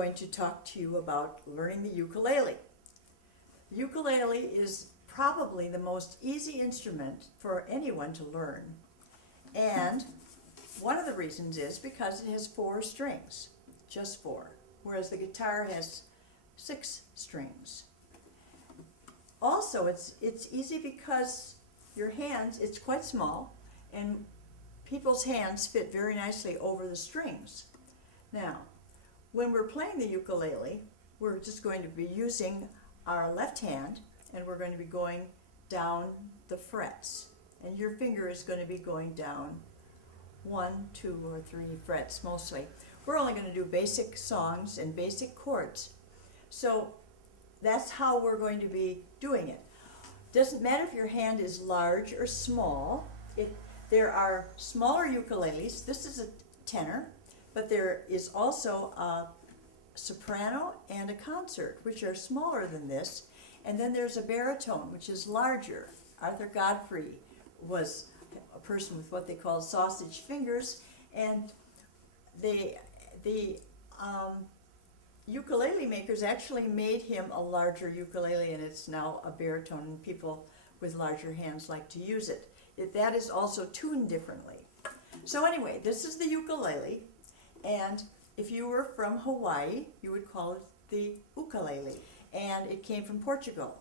going to talk to you about learning the ukulele. The ukulele is probably the most easy instrument for anyone to learn, and one of the reasons is because it has 4 strings, just 4, whereas the guitar has 6 strings. Also, it's easy because your hands, it's quite small, and people's hands fit very nicely over the strings. Now, when we're playing the ukulele, we're just going to be using our left hand, and we're going to be going down the frets. And your finger is going to be going down 1, 2, or 3 frets mostly. We're only going to do basic songs and basic chords. So that's how we're going to be doing it. Doesn't matter if your hand is large or small. There are smaller ukuleles. This is a tenor, but there is also a soprano and a concert, which are smaller than this. And then there's a baritone, which is larger. Arthur Godfrey was a person with what they call sausage fingers, and the ukulele makers actually made him a larger ukulele, and it's now a baritone, and people with larger hands like to use it. That is also tuned differently. So anyway, this is the ukulele, and if you were from Hawaii, you would call it the ukulele, and it came from Portugal,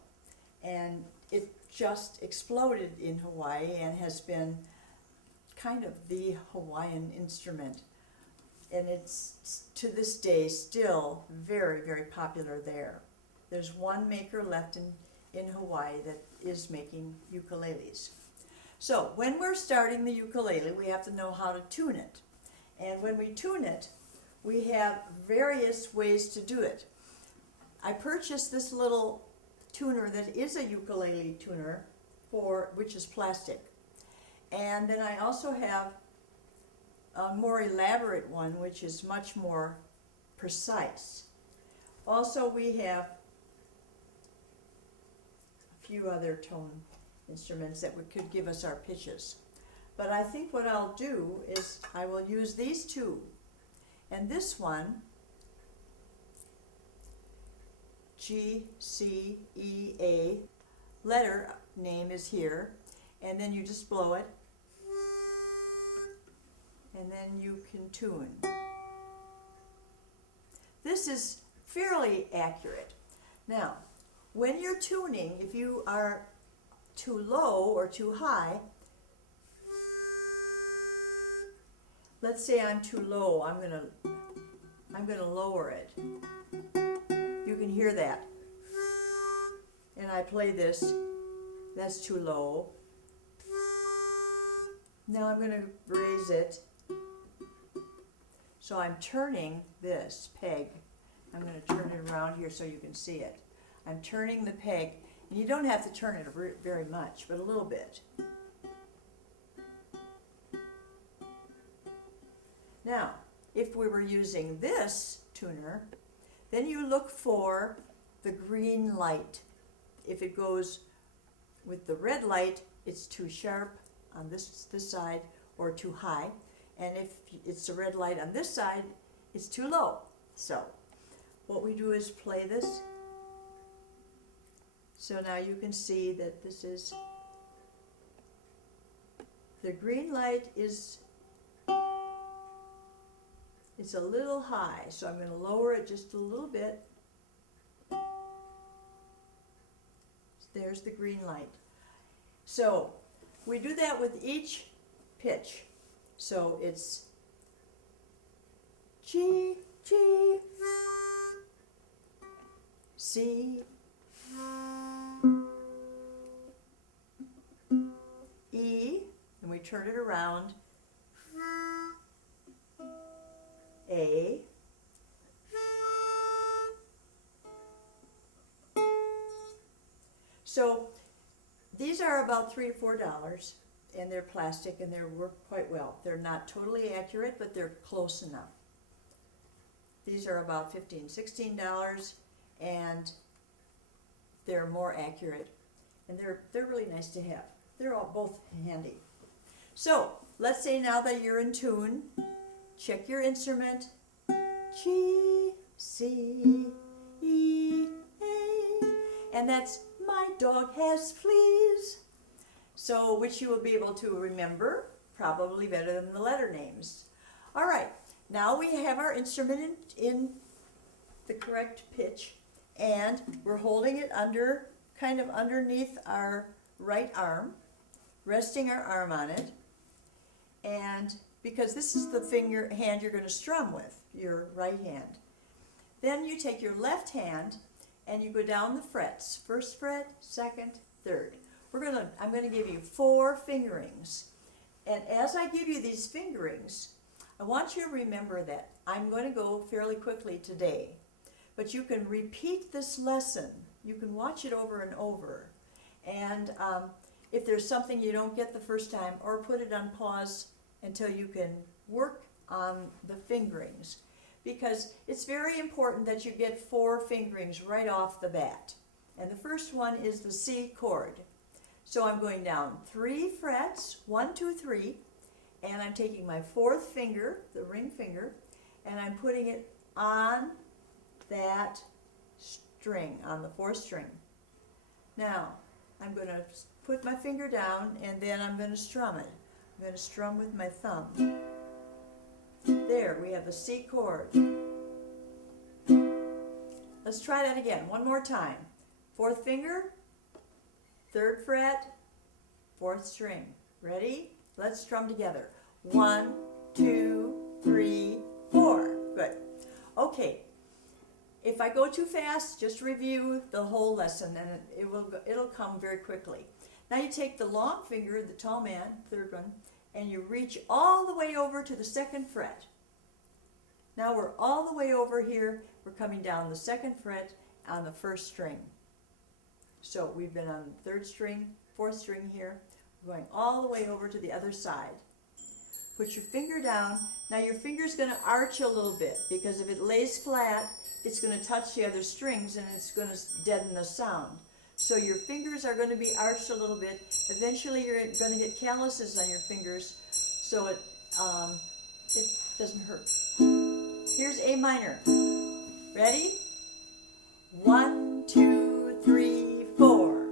and it just exploded in Hawaii and has been kind of the Hawaiian instrument, and it's to this day still very, very popular there. There's one maker left in Hawaii that is making ukuleles. So when we're starting the ukulele, we have to know how to tune it. And when we tune it, we have various ways to do it. I purchased this little tuner that is a ukulele tuner, which is plastic. And then I also have a more elaborate one, which is much more precise. Also, we have a few other tone instruments that could give us our pitches. But I think what I'll do is I will use these 2. And this one, G, C, E, A, letter name is here, and then you just blow it, and then you can tune. This is fairly accurate. Now, when you're tuning, if you are too low or too high, let's say I'm too low, I'm gonna lower it. You can hear that. And I play this, that's too low. Now I'm gonna raise it. So I'm turning this peg. I'm gonna turn it around here so you can see it. I'm turning the peg, and you don't have to turn it very much, but a little bit. Now, if we were using this tuner, then you look for the green light. If it goes with the red light, it's too sharp on this side or too high. And if it's the red light on this side, it's too low. So what we do is play this. So now you can see that this is, the green light is, it's a little high, so I'm going to lower it just a little bit. There's the green light. So we do that with each pitch. So it's G, G, C, E, and we turn it around, A, so these are about $3 or $4, and they're plastic, and they work quite well. They're not totally accurate, but they're close enough. These are about $15, $16, and they're more accurate, and they're really nice to have. They're all both handy. So let's say now that you're in tune, check your instrument. G, C, E, A. And that's my dog has fleas. So, which you will be able to remember probably better than the letter names. All right, now we have our instrument in the correct pitch, and we're holding it kind of underneath our right arm, resting our arm on it, and because this is the hand you're going to strum with, your right hand. Then you take your left hand and you go down the frets, first fret, second, third. I'm going to give you 4 fingerings. And as I give you these fingerings, I want you to remember that I'm going to go fairly quickly today. But you can repeat this lesson. You can watch it over and over. And if there's something you don't get the first time, or put it on pause until you can work on the fingerings. Because it's very important that you get 4 fingerings right off the bat. And the first one is the C chord. So I'm going down 3 frets, 1, 2, 3, and I'm taking my 4th finger, the ring finger, and I'm putting it on that string, on the 4th string. Now, I'm going to put my finger down and then I'm going to strum it. I'm going to strum with my thumb. There, we have the C chord. Let's try that again, one more time. 4th finger, 3rd fret, 4th string. Ready? Let's strum together. 1, 2, 3, 4. Good. Okay. If I go too fast, just review the whole lesson and it'll come very quickly. Now you take the long finger, the tall man, 3rd one, and you reach all the way over to the 2nd fret. Now we're all the way over here. We're coming down the 2nd fret on the 1st string. So we've been on the 3rd string, 4th string here. We're going all the way over to the other side. Put your finger down. Now your finger's going to arch a little bit because if it lays flat, it's going to touch the other strings and it's going to deaden the sound. So your fingers are going to be arched a little bit. Eventually you're going to get calluses on your fingers so it doesn't hurt. Here's A minor. Ready? 1, 2, 3, 4.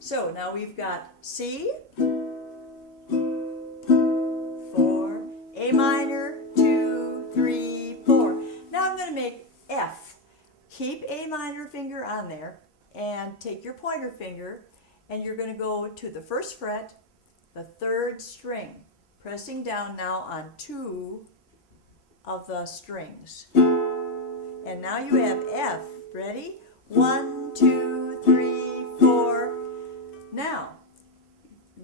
So now we've got C, 4, A minor, 2, 3, 4. Now I'm going to make F. Keep A minor finger on there and take your pointer finger and you're going to go to the 1st fret, the 3rd string, pressing down now on 2 of the strings. And now you have F. Ready? 1, 2, 3, 4. Now,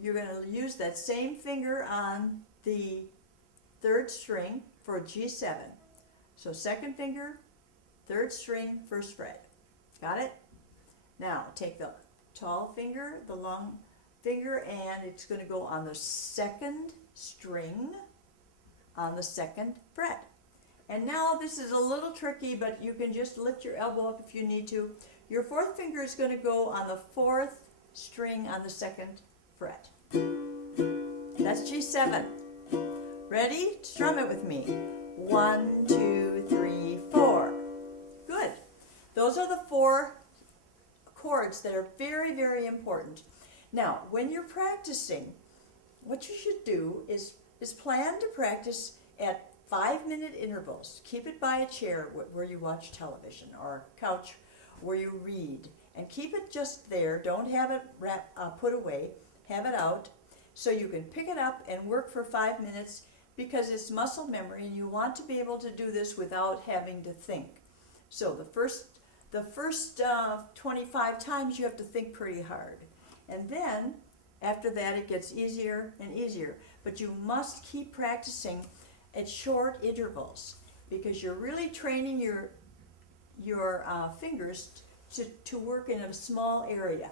you're going to use that same finger on the 3rd string for G7. So 2nd finger, 3rd string, 1st fret. Got it? Now, take the tall finger, the long finger, and it's going to go on the 2nd string on the 2nd fret. And now this is a little tricky, but you can just lift your elbow up if you need to. Your 4th finger is going to go on the 4th string on the 2nd fret. That's G7. Ready? Strum it with me. 1, 2, 3, 4. Good. Those are the 4 chords that are very, very important. Now, when you're practicing, what you should do is plan to practice at 5-minute intervals. Keep it by a chair where you watch television or a couch where you read. And keep it just there. Don't have it put away. Have it out so you can pick it up and work for 5 minutes because it's muscle memory and you want to be able to do this without having to think. So the first 25 times you have to think pretty hard. And then after that it gets easier and easier. But you must keep practicing at short intervals because you're really training your fingers to work in a small area.